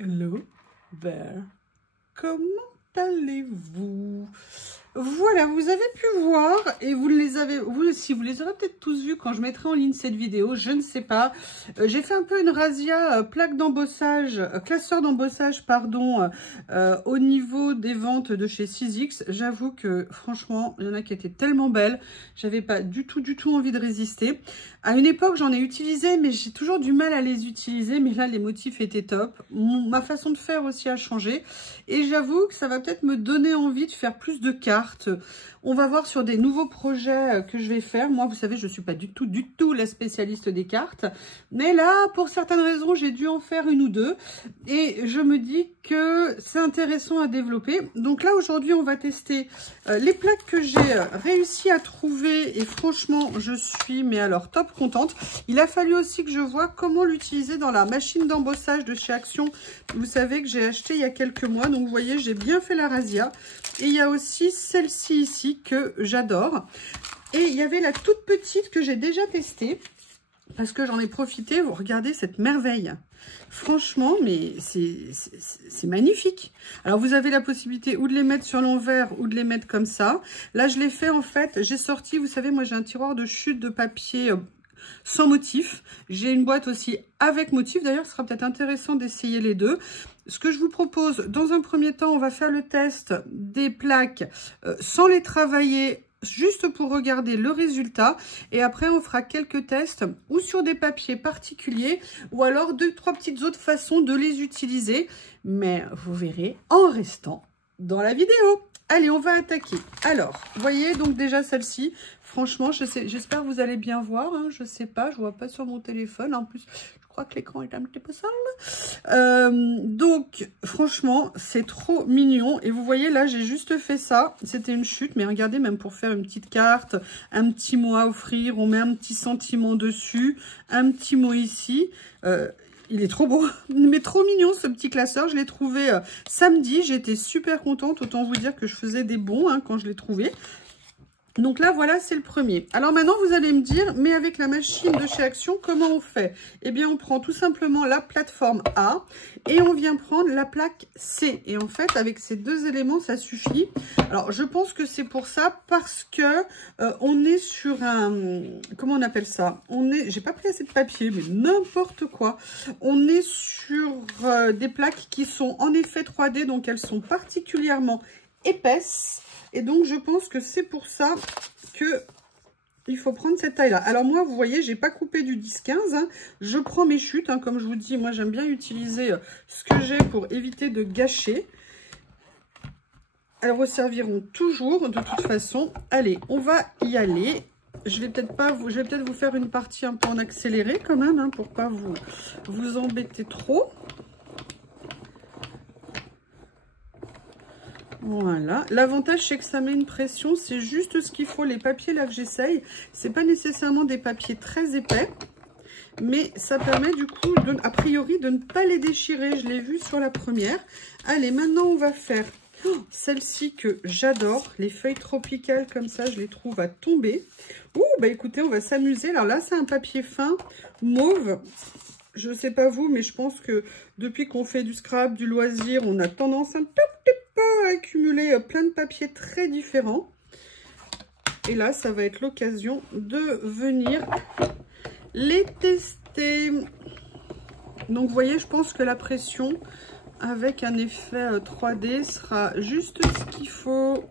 Hello there, comment allez-vous? Voilà, vous avez pu voir et vous les avez, si vous les aurez peut-être tous vus quand je mettrai en ligne cette vidéo, je ne sais pas. J'ai fait un peu une razzia plaque d'embossage, classeur d'embossage, pardon, au niveau des ventes de chez 6X. J'avoue que franchement, il y en a qui étaient tellement belles, j'avais pas du tout envie de résister. À une époque, j'en ai utilisé, mais j'ai toujours du mal à les utiliser. Mais là, les motifs étaient top. Ma façon de faire aussi a changé. Et j'avoue que ça va peut-être me donner envie de faire plus de cartes. On va voir sur des nouveaux projets que je vais faire. Moi, vous savez, je ne suis pas du tout la spécialiste des cartes. Mais là, pour certaines raisons, j'ai dû en faire une ou deux. Et je me dis que c'est intéressant à développer. Donc là, aujourd'hui, on va tester les plaques que j'ai réussi à trouver. Et franchement, je suis, mais alors, top contente. Il a fallu aussi que je vois comment l'utiliser dans la machine d'embossage de chez Action. Vous savez que j'ai acheté il y a quelques mois. Donc, vous voyez, j'ai bien fait la razzia. Et il y a aussi celle-ci ici que j'adore. Et il y avait la toute petite que j'ai déjà testée. Parce que j'en ai profité. Vous regardez cette merveille. Franchement, mais c'est magnifique. Alors, vous avez la possibilité ou de les mettre sur l'envers ou de les mettre comme ça. Là, je l'ai fait en fait. J'ai sorti, vous savez, moi j'ai un tiroir de chute de papier sans motif. J'ai une boîte aussi avec motif. D'ailleurs, ce sera peut-être intéressant d'essayer les deux. Ce que je vous propose, dans un premier temps, on va faire le test des plaques sans les travailler, juste pour regarder le résultat. Et après, on fera quelques tests ou sur des papiers particuliers ou alors 2-3 petites autres façons de les utiliser. Mais vous verrez en restant dans la vidéo. Allez, on va attaquer. Alors, vous voyez donc déjà celle-ci. Franchement, j'espère que vous allez bien voir. Hein, je sais pas, je vois pas sur mon téléphone. En plus, je crois que l'écran est un petit peu sale. Donc, franchement, c'est trop mignon. Et vous voyez, là, j'ai juste fait ça. C'était une chute, mais regardez, même pour faire une petite carte, un petit mot à offrir, on met un petit sentiment dessus, un petit mot ici. Il est trop beau, mais trop mignon ce petit classeur. Je l'ai trouvé samedi, j'étais super contente. Autant vous dire que je faisais des bons quand je l'ai trouvé. Donc là, voilà, c'est le premier. Alors maintenant, vous allez me dire, mais avec la machine de chez Action, comment on fait? Eh bien, on prend tout simplement la plateforme A et on vient prendre la plaque C. Et en fait, avec ces deux éléments, ça suffit. Alors, je pense que c'est pour ça, parce que on est sur un... Comment on appelle ça? J'ai pas pris assez de papier, mais n'importe quoi. On est sur des plaques qui sont en effet 3D, donc elles sont particulièrement épaisses. Et donc, je pense que c'est pour ça que il faut prendre cette taille-là. Alors, moi, vous voyez, j'ai pas coupé du 10-15. Hein. Je prends mes chutes. Hein, comme je vous dis, moi, j'aime bien utiliser ce que j'ai pour éviter de gâcher. Elles resserviront toujours, de toute façon. Allez, on va y aller. Je vais peut-être vous faire une partie un peu en accéléré quand même, hein, pour pas vous embêter trop. Voilà, l'avantage c'est que ça met une pression, c'est juste ce qu'il faut. Les papiers là que j'essaye, c'est pas nécessairement des papiers très épais, mais ça permet du coup, a priori, de ne pas les déchirer. Je l'ai vu sur la première. Allez, maintenant on va faire celle-ci que j'adore, les feuilles tropicales comme ça, je les trouve à tomber. Ouh, bah écoutez, on va s'amuser. Alors là, c'est un papier fin, mauve. Je sais pas vous, mais je pense que depuis qu'on fait du scrap, du loisir, on a tendance un tout petit peu à accumuler plein de papiers très différents. Et là, ça va être l'occasion de venir les tester. Donc, vous voyez, je pense que la pression avec un effet 3D sera juste ce qu'il faut.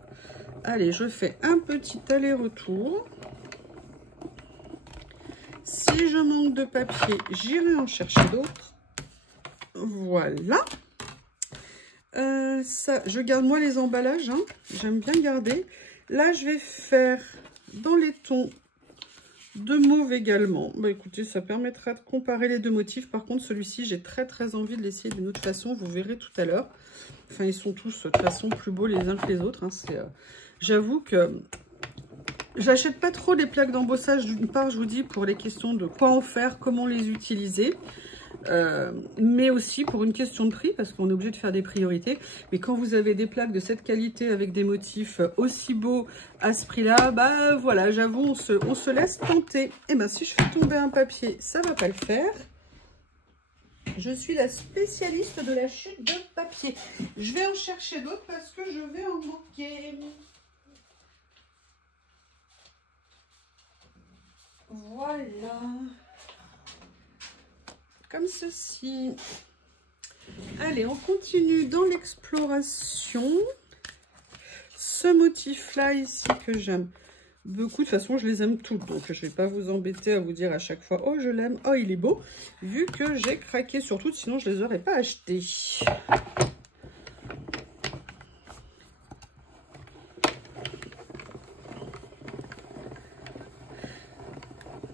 Allez, je fais un petit aller-retour. Si je manque de papier, j'irai en chercher d'autres. Voilà. Ça, je garde moi les emballages. Hein. J'aime bien garder. Là, je vais faire dans les tons de mauve également. Bah, écoutez, ça permettra de comparer les deux motifs. Par contre, celui-ci, j'ai très envie de l'essayer d'une autre façon. Vous verrez tout à l'heure. Enfin, ils sont tous de toute façon plus beaux les uns que les autres. Hein. J'avoue que... J'achète pas trop les plaques d'embossage, d'une part, je vous dis, pour les questions de quoi en faire, comment les utiliser, mais aussi pour une question de prix, parce qu'on est obligé de faire des priorités. Mais quand vous avez des plaques de cette qualité, avec des motifs aussi beaux à ce prix-là, bah voilà, j'avoue, on se laisse tenter. Et ben si je fais tomber un papier, ça va pas le faire. Je suis la spécialiste de la chute de papier. Je vais en chercher d'autres parce que je vais en manquer. Voilà. Comme ceci. Allez, on continue dans l'exploration. Ce motif-là ici que j'aime beaucoup. De toute façon, je les aime toutes. Donc, je ne vais pas vous embêter à vous dire à chaque fois « Oh, je l'aime. Oh, il est beau ». Vu que j'ai craqué sur toutes, sinon je ne les aurais pas achetés.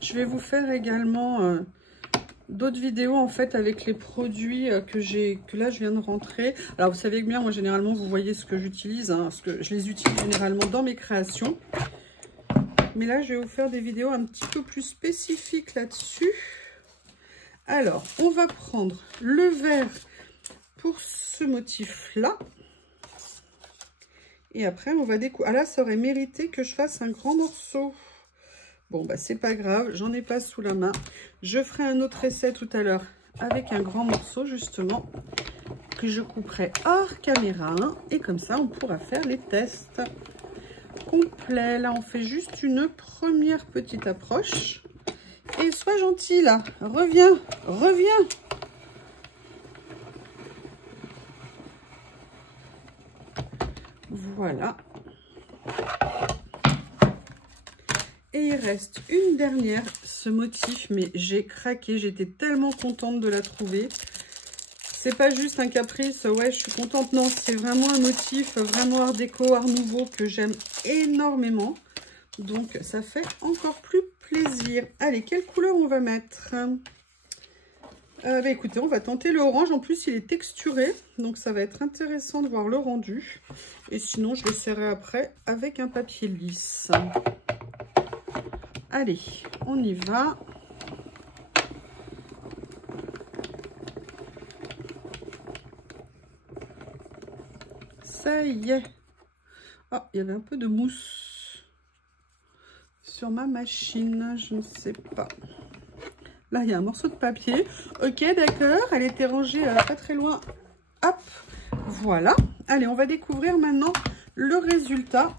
Je vais vous faire également d'autres vidéos en fait avec les produits que là je viens de rentrer. Alors vous savez bien, moi généralement vous voyez ce que j'utilise, hein, parce que je les utilise généralement dans mes créations. Mais là je vais vous faire des vidéos un petit peu plus spécifiques là-dessus. Alors on va prendre le vert pour ce motif là. Et après on va découper. Ah là ça aurait mérité que je fasse un grand morceau. Bon, bah c'est pas grave, j'en ai pas sous la main. Je ferai un autre essai tout à l'heure avec un grand morceau, justement, que je couperai hors caméra. Et comme ça, on pourra faire les tests complets. Là, on fait juste une première petite approche. Et sois gentil, là. Reviens, reviens. Voilà. Et il reste une dernière, ce motif, mais j'ai craqué, j'étais tellement contente de la trouver. C'est pas juste un caprice, ouais, je suis contente, non, c'est vraiment un motif, vraiment art déco, art nouveau, que j'aime énormément. Donc, ça fait encore plus plaisir. Allez, quelle couleur on va mettre? Bah, écoutez, on va tenter le orange, en plus il est texturé, donc ça va être intéressant de voir le rendu. Et sinon, je le serrai après avec un papier lisse. Allez, on y va. Ça y est. Oh, il y avait un peu de mousse sur ma machine, je ne sais pas. Là, il y a un morceau de papier. Ok, d'accord, elle était rangée pas très loin. Hop, voilà. Allez, on va découvrir maintenant le résultat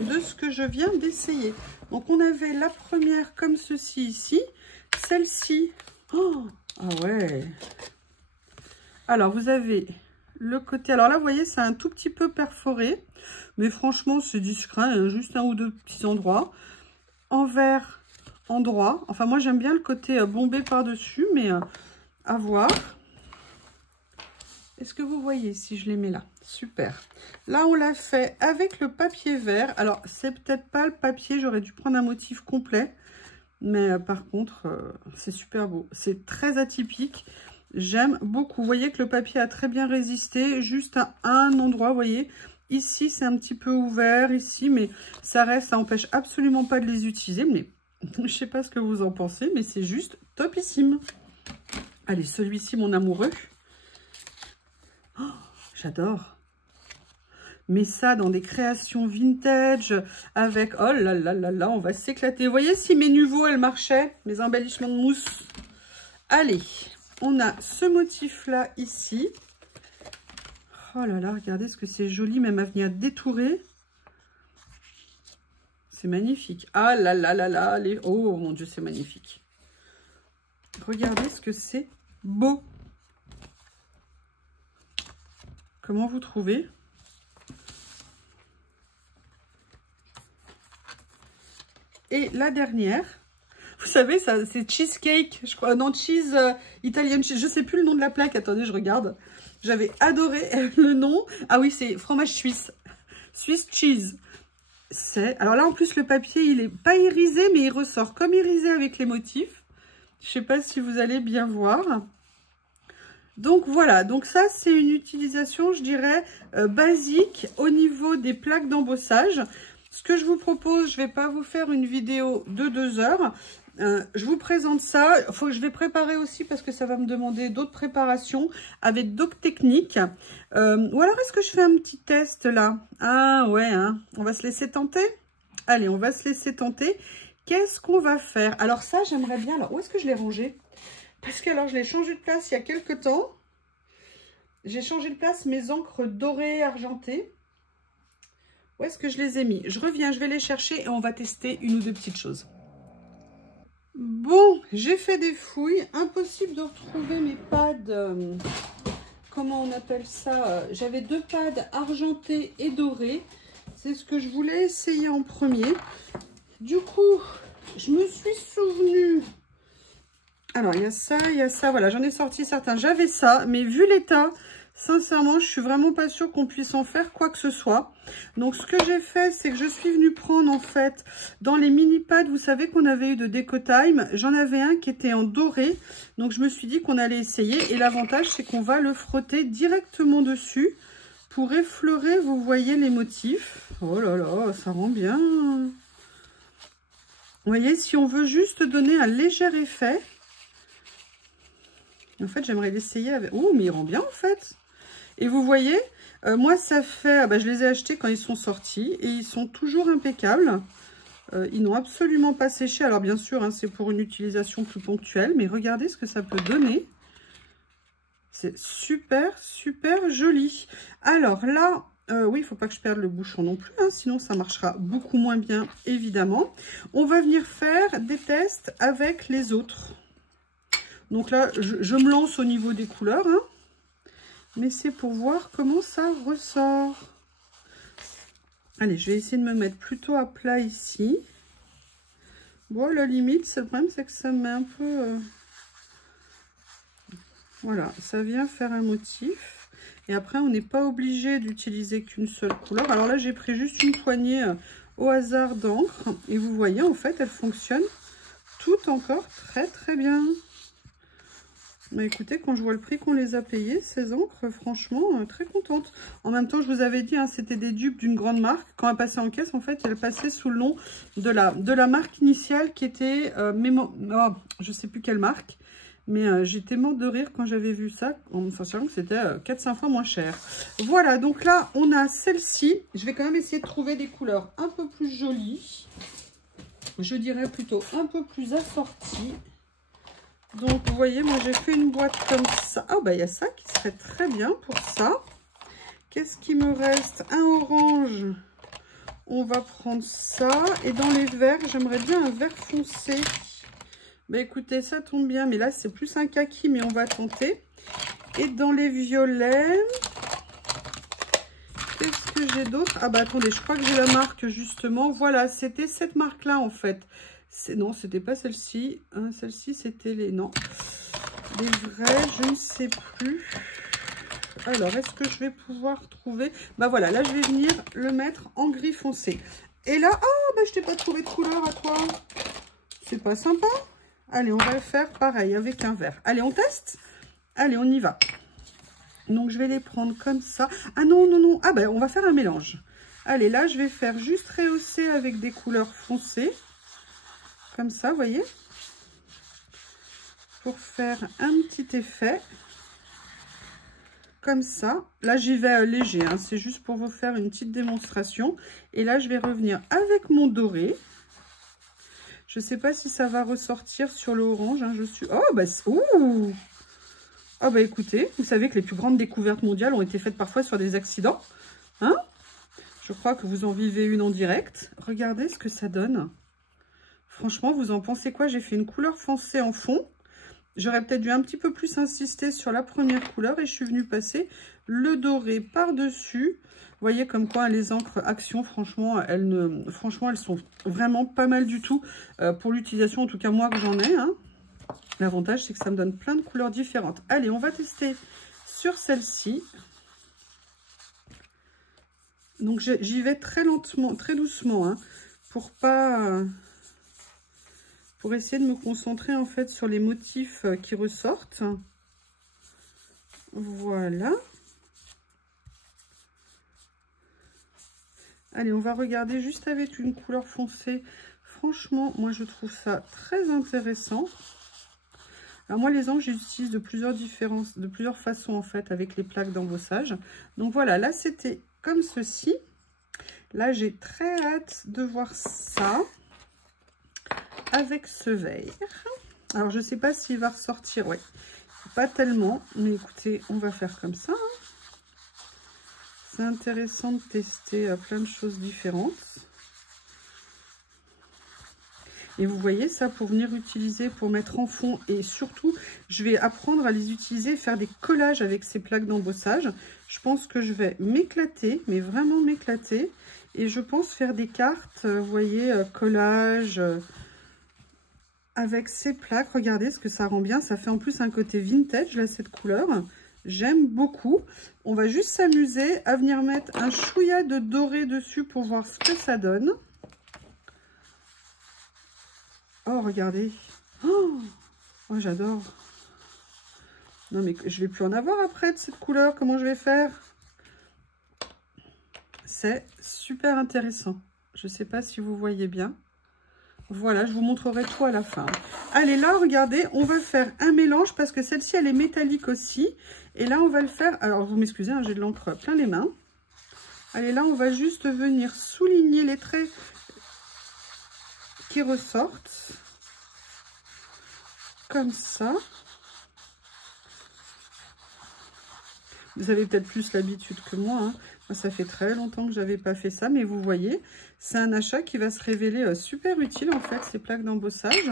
de ce que je viens d'essayer. Donc, on avait la première comme ceci ici. Celle-ci. Oh, ah ouais. Alors, vous avez le côté. Alors là, vous voyez, c'est un tout petit peu perforé. Mais franchement, c'est discret. Hein, juste un ou deux petits endroits. Envers, endroit. Enfin, moi, j'aime bien le côté bombé par-dessus. Mais à voir. Est-ce que vous voyez si je les mets là? Super. Là, on l'a fait avec le papier vert. Alors, c'est peut-être pas le papier. J'aurais dû prendre un motif complet. Mais par contre, c'est super beau. C'est très atypique. J'aime beaucoup. Vous voyez que le papier a très bien résisté. Juste à un endroit, vous voyez. Ici, c'est un petit peu ouvert. Ici, mais ça reste. Ça n'empêche absolument pas de les utiliser. Mais je ne sais pas ce que vous en pensez. Mais c'est juste topissime. Allez, celui-ci, mon amoureux. Oh, j'adore. Mais ça dans des créations vintage avec... Oh là là là là, on va s'éclater. Vous voyez si mes nuveaux, elles marchaient, mes embellissements de mousse. Allez, on a ce motif-là ici. Oh là là, regardez ce que c'est joli, même à venir détourer. C'est magnifique. Ah là là là là, les... Oh mon Dieu, c'est magnifique. Regardez ce que c'est beau. Comment vous trouvez? Et la dernière, vous savez, ça c'est cheesecake, je crois, non, cheese, italienne cheese, je sais plus le nom de la plaque, attendez, je regarde. J'avais adoré le nom. Ah oui, c'est fromage suisse, Swiss cheese. Alors là, en plus, le papier, il est pas irisé, mais il ressort comme irisé avec les motifs. Je sais pas si vous allez bien voir. Donc voilà, donc ça c'est une utilisation, je dirais, basique au niveau des plaques d'embossage. Ce que je vous propose, je ne vais pas vous faire une vidéo de 2 heures. Je vous présente ça. Faut que je vais préparer aussi parce que ça va me demander d'autres préparations avec d'autres techniques. Ou alors est-ce que je fais un petit test là? Ah ouais, hein, on va se laisser tenter. Allez, on va se laisser tenter. Qu'est-ce qu'on va faire? Alors ça, j'aimerais bien... Alors, où est-ce que je l'ai rangé? Parce que alors je l'ai changé de place il y a quelques temps. J'ai changé de place mes encres dorées argentées. Où est-ce que je les ai mis? Je reviens, je vais les chercher et on va tester une ou deux petites choses. Bon, j'ai fait des fouilles. Impossible de retrouver mes pads. Comment on appelle ça? J'avais 2 pads argentés et dorés. C'est ce que je voulais essayer en premier. Du coup, je me suis souvenue. Alors, il y a ça. Voilà, j'en ai sorti certains. J'avais ça, mais vu l'état, sincèrement, je suis vraiment pas sûre qu'on puisse en faire quoi que ce soit. Donc, ce que j'ai fait, c'est que je suis venue prendre, en fait, dans les mini pads, vous savez qu'on avait eu de Déco Time, j'en avais un qui était en doré. Donc, je me suis dit qu'on allait essayer. Et l'avantage, c'est qu'on va le frotter directement dessus pour effleurer, vous voyez, les motifs. Oh là là, ça rend bien. Vous voyez, si on veut juste donner un léger effet... En fait, j'aimerais l'essayer avec... Oh, mais il rend bien, en fait. Et vous voyez, moi, ça fait... je les ai achetés quand ils sont sortis. Et ils sont toujours impeccables. Ils n'ont absolument pas séché. Alors, bien sûr, hein, c'est pour une utilisation plus ponctuelle. Mais regardez ce que ça peut donner. C'est super, super joli. Alors, là... oui, il ne faut pas que je perde le bouchon non plus. Hein, sinon, ça marchera beaucoup moins bien, évidemment. On va venir faire des tests avec les autres. Donc là, je me lance au niveau des couleurs, hein, mais c'est pour voir comment ça ressort. Allez, je vais essayer de me mettre plutôt à plat ici. Bon, la limite, le problème, c'est que ça me met un peu... Voilà, ça vient faire un motif. Et après, on n'est pas obligé d'utiliser qu'une seule couleur. Alors là, j'ai pris juste une poignée au hasard d'encre. Et vous voyez, en fait, elle fonctionne tout encore très, très bien. Bah écoutez, quand je vois le prix qu'on les a payés, ces encres, franchement, très contente. En même temps, je vous avais dit, hein, c'était des dupes d'une grande marque. Quand elle passait en caisse, en fait, elle passait sous le nom de la marque initiale qui était, je ne sais plus quelle marque. Mais j'étais morte de rire quand j'avais vu ça, en sachant que c'était 4-5 fois moins cher. Voilà, donc là, on a celle-ci. Je vais quand même essayer de trouver des couleurs un peu plus jolies. Je dirais plutôt un peu plus assorties. Donc, vous voyez, moi, j'ai fait une boîte comme ça. Ah, bah, il y a ça qui serait très bien pour ça. Qu'est-ce qui me reste? Un orange. On va prendre ça. Et dans les verts, j'aimerais bien un vert foncé. Bah, écoutez, ça tombe bien. Mais là, c'est plus un kaki, mais on va tenter. Et dans les violets... Qu'est-ce que j'ai d'autre? Ah, bah, attendez, je crois que j'ai la marque, justement. Voilà, c'était cette marque-là, en fait. Non, c'était pas celle-ci. Hein, celle-ci, c'était les... Non. Les vrais, je ne sais plus. Alors, est-ce que je vais pouvoir trouver... Bah voilà, là, je vais venir le mettre en gris foncé. Et là... Ah, bah je t'ai pas trouvé de couleur à toi. C'est pas sympa. Allez, on va le faire pareil, avec un vert. Allez, on teste? Allez, on y va. Donc, je vais les prendre comme ça. Ah non, non, non. Ah, bah, on va faire un mélange. Allez, là, je vais faire juste rehausser avec des couleurs foncées. Comme ça, vous voyez, pour faire un petit effet, comme ça. Là, j'y vais léger, hein, c'est juste pour vous faire une petite démonstration. Et là, je vais revenir avec mon doré. Je ne sais pas si ça va ressortir sur le orange. Hein, je suis... Oh, bah, ouh! Oh, bah, écoutez, vous savez que les plus grandes découvertes mondiales ont été faites parfois sur des accidents. Hein? Je crois que vous en vivez une en direct. Regardez ce que ça donne. Franchement, vous en pensez quoi? J'ai fait une couleur foncée en fond. J'aurais peut-être dû un petit peu plus insister sur la première couleur et je suis venue passer le doré par-dessus. Vous voyez comme quoi les encres Action, franchement, elles sont vraiment pas mal du tout pour l'utilisation, en tout cas moi que j'en ai. Hein. L'avantage, c'est que ça me donne plein de couleurs différentes. Allez, on va tester sur celle-ci. Donc j'y vais très lentement, très doucement, hein, pour pas... pour essayer de me concentrer en fait sur les motifs qui ressortent. Voilà. Allez, on va regarder juste avec une couleur foncée. Franchement, moi je trouve ça très intéressant. Alors moi les encres, j'utilise de plusieurs façons en fait avec les plaques d'embossage. Donc voilà, là c'était comme ceci. Là j'ai très hâte de voir ça avec ce vert. Alors, je ne sais pas s'il va ressortir. Ouais, pas tellement. Mais écoutez, on va faire comme ça. Hein. C'est intéressant de tester plein de choses différentes. Et vous voyez ça pour venir utiliser, pour mettre en fond. Et surtout, je vais apprendre à les utiliser, faire des collages avec ces plaques d'embossage. Je pense que je vais m'éclater, mais vraiment m'éclater. Et je pense faire des cartes, vous voyez, collage avec ces plaques. Regardez ce que ça rend bien. Ça fait en plus un côté vintage, là, cette couleur. J'aime beaucoup. On va juste s'amuser à venir mettre un chouïa de doré dessus pour voir ce que ça donne. Oh, regardez. Oh, j'adore. Non, mais je vais plus en avoir après de cette couleur. Comment je vais faire? C'est super intéressant. Je ne sais pas si vous voyez bien. Voilà, je vous montrerai tout à la fin. Allez, là, regardez, on va faire un mélange parce que celle-ci, elle est métallique aussi. Et là, on va le faire... Alors, vous m'excusez, hein, j'ai de l'encre plein les mains. Allez, là, on va juste venir souligner les traits qui ressortent. Comme ça. Vous avez peut-être plus l'habitude que moi. Hein. Moi, ça fait très longtemps que je n'avais pas fait ça. Mais vous voyez, c'est un achat qui va se révéler super utile, en fait, ces plaques d'embossage.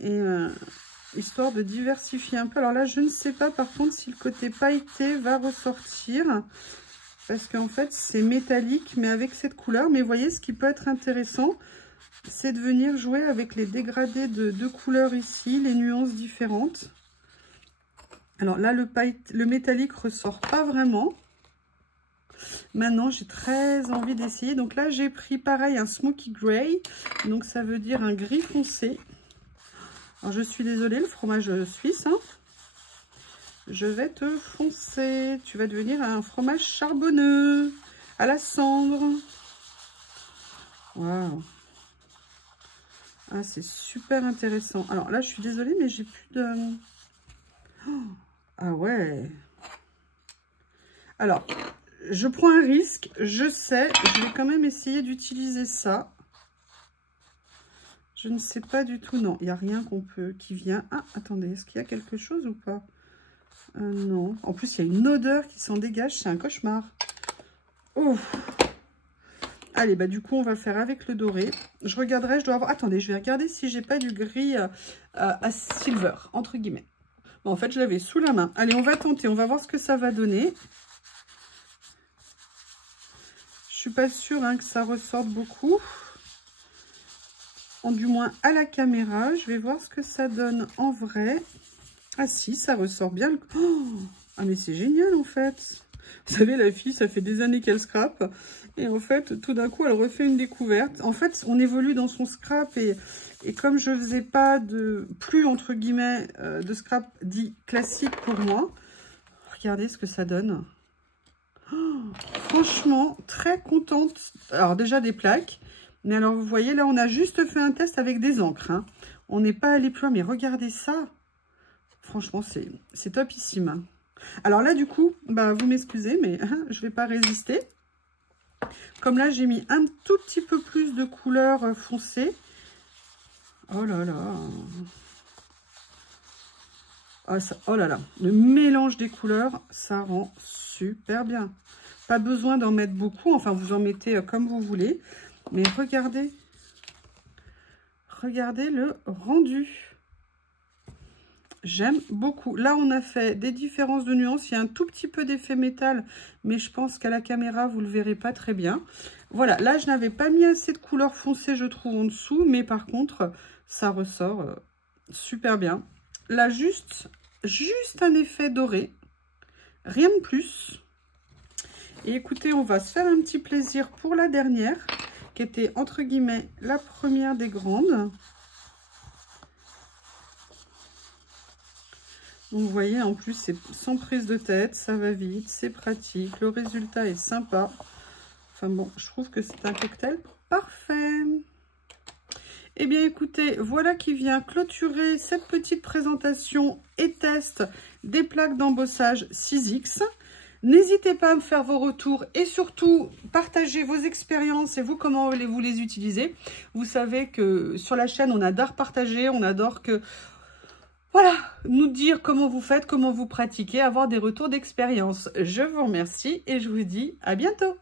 Et histoire de diversifier un peu. Alors là, je ne sais pas, par contre, si le côté pailleté va ressortir. Parce qu'en fait, c'est métallique, mais avec cette couleur. Mais vous voyez, ce qui peut être intéressant, c'est de venir jouer avec les dégradés de couleurs ici, les nuances différentes. Alors là, le métallique ressort pas vraiment. Maintenant, j'ai très envie d'essayer. Donc là, j'ai pris pareil un smoky grey. Donc ça veut dire un gris foncé. Alors je suis désolée, le fromage suisse. Hein. Je vais te foncer. Tu vas devenir un fromage charbonneux à la cendre. Waouh. Ah, c'est super intéressant. Alors là, je suis désolée, mais j'ai plus de... Oh, ah ouais. Alors, je prends un risque. Je sais, je vais quand même essayer d'utiliser ça. Je ne sais pas du tout. Non, il n'y a rien qui vient. Ah, attendez, est-ce qu'il y a quelque chose ou pas? Non. En plus, il y a une odeur qui s'en dégage. C'est un cauchemar. Oh. Allez, bah du coup, on va le faire avec le doré. Je regarderai, je dois avoir... Attendez, je vais regarder si j'ai pas du gris à silver, entre guillemets. Bon, en fait, je l'avais sous la main. Allez, on va tenter, on va voir ce que ça va donner. Je suis pas sûre hein, que ça ressorte beaucoup. Du moins à la caméra. Je vais voir ce que ça donne en vrai. Ah si, ça ressort bien. Oh, ah mais c'est génial en fait. Vous savez, la fille, ça fait des années qu'elle scrape. Et en fait, tout d'un coup, elle refait une découverte. En fait, on évolue dans son scrap. Et comme je faisais pas plus, entre guillemets, de scrap dit classique pour moi. Regardez ce que ça donne. Oh, franchement, très contente. Alors déjà des plaques. Mais alors, vous voyez, là, on a juste fait un test avec des encres. Hein. On n'est pas allé plus loin. Mais regardez ça. Franchement, c'est topissime. Alors là, du coup, bah, vous m'excusez, mais je ne vais pas résister. Comme là, j'ai mis un tout petit peu plus de couleur foncée. Oh là là. Ah, ça, oh là là. Le mélange des couleurs, ça rend super bien. Pas besoin d'en mettre beaucoup. Enfin, vous en mettez comme vous voulez. Mais regardez. Regardez le rendu. J'aime beaucoup. Là, on a fait des différences de nuances. Il y a un tout petit peu d'effet métal, mais je pense qu'à la caméra, vous ne le verrez pas très bien. Voilà, là, je n'avais pas mis assez de couleur foncée, je trouve, en dessous. Mais par contre, ça ressort super bien. Là, juste un effet doré. Rien de plus. Et écoutez, on va se faire un petit plaisir pour la dernière, qui était, entre guillemets, la première des grandes. Donc, vous voyez, en plus, c'est sans prise de tête, ça va vite, c'est pratique, le résultat est sympa. Enfin bon, je trouve que c'est un cocktail parfait. Eh bien, écoutez, voilà qui vient clôturer cette petite présentation et test des plaques d'embossage 6X. N'hésitez pas à me faire vos retours et surtout partager vos expériences et vous comment vous les utilisez. Vous savez que sur la chaîne, on adore partager, on adore que voilà, nous dire comment vous faites, comment vous pratiquez, avoir des retours d'expérience. Je vous remercie et je vous dis à bientôt.